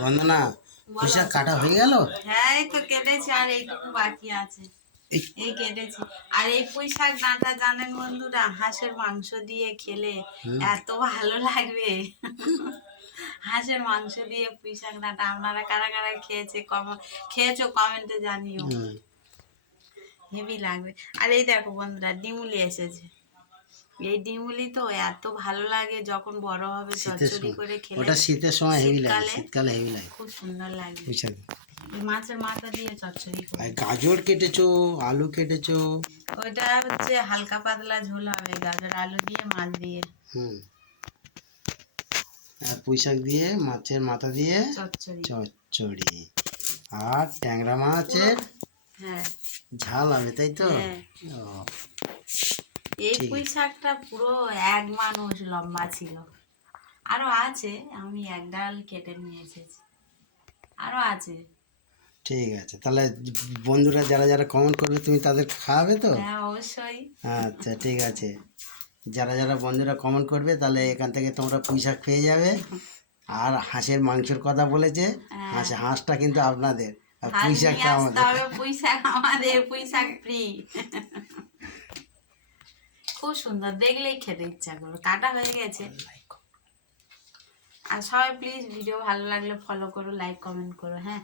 বন্দনা, পুঁই শাক কাটা হয়ে গেল? হ্যাঁ এই তো কেটেছি, আর এইটুকু বাকি আছে। এই কেটেছি। আর এই পুঁই শাক ডাঁটা জানেন বন্ধুরা, হাঁসের মাংস দিয়ে খেলে এত ভালো লাগবে। হাঁসের মাংস দিয়ে পুঁই শাক ডাঁটা আপনারা কারা কারা খেয়েছো কমেন্টে জানিও। হেভি লাগবে। আর এই দেখো বন্ধুরা, ডিমুলি এসেছে। এই ডিমুলি তো এত ভালো লাগে, যখন বড় হবে চচ্চড়ি করে খেলে। ওটা শীতের সময় হেভি লাগে, শীতকালে হেভি লাগে, খুব সুন্দর লাগে। বুঝছেন? মাছের মাথা দিয়ে চচ্চড়ি করে। আর গাজর কেটেছো, আলু কেটেছো? ওইটা হচ্ছে হালকা পাতলা ঝোল হবে, গাজর আলু দিয়ে মাছ দিয়ে। আর পুঁই শাক দিয়ে মাছের মাথা দিয়ে চচ্চড়ি। আর ট্যাংরা মাছের ঝাল হবে, তাই তো? এই পুঁই শাকটা পুরো এক মানুষ লম্বা ছিল। আরো আছে, আমি এক ডাল কেটে নিয়ে এসেছি, আরো আছে। ঠিক আছে, তাহলে বন্ধুরা যারা যারা কমেন্ট করবে তুমি তাদের খাওয়াবে তো? হ্যাঁ অবশ্যই। আচ্ছা ঠিক আছে, যারা যারা বন্ধুরা কমেন্ট করবে তাহলে এখান থেকে তোমরা পুঁই শাক পেয়ে যাবে। আর হাঁসের মাংসের কথা বলেছে, হাঁসটা কিন্তু আপনাদের, আর পুঁই শাকটা আমাদের। পুঁই শাক আমাদের, পুঁই শাক ফ্রি। খুব সুন্দর, দেখলেই খেতে ইচ্ছা করো। কাটা হয়ে গেছে। আর সবাই প্লিজ ভিডিও ভালো লাগলে ফলো করো, লাইক কমেন্ট করো, হ্যাঁ।